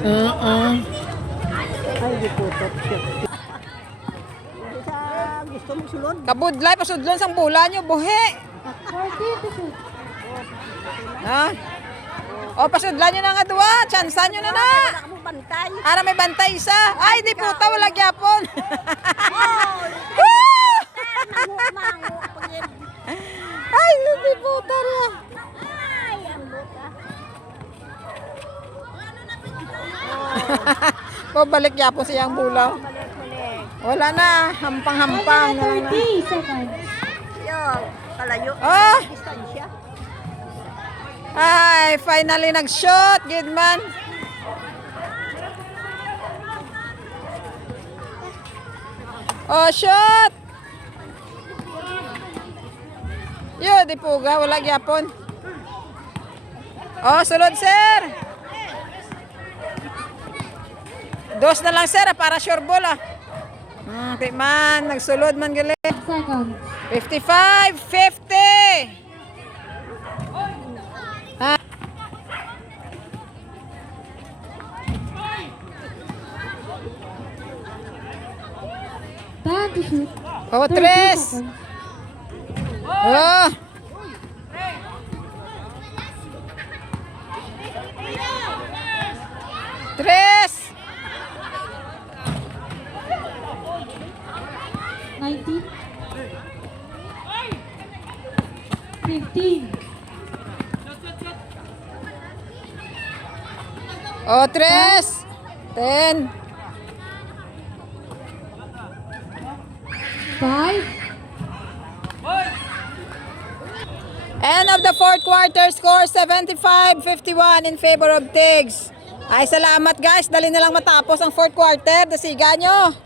Ay, di po top shot. Gusto mo sulod? Kabudlay, pasudlon sang bula nyo, buhi. Ha? O, pasudlan nyo na nga duwa. Tsansan nyo na na. Wala ka mo bantay. Ara may bantay isa. Ay, di puta, wala gyapon. Ay, di puta na. Pabalik gyapon siyang bulaw. Wala na, hampang-hampang na lang na. 30 seconds. Yo, kalayo. Ah! Distansya. Ay, finally nag-shot, good man. Oh, shot. Yo, di puga, wala gyapon. Oh, sulod, sir. Dos na lang, sir, para sure ball, ah. Di man, nagsulod man gali. Seconds. 55, 50. Time to shoot. Oh, 30 tres. seconds. Oh. Tres. 19. 15. Oh, tres. 10. 5. End of the fourth quarter, score 75-51 in favor of Tigs. Ay, salamat guys. Dali na lang matapos ang fourth quarter. Dasiga nyo.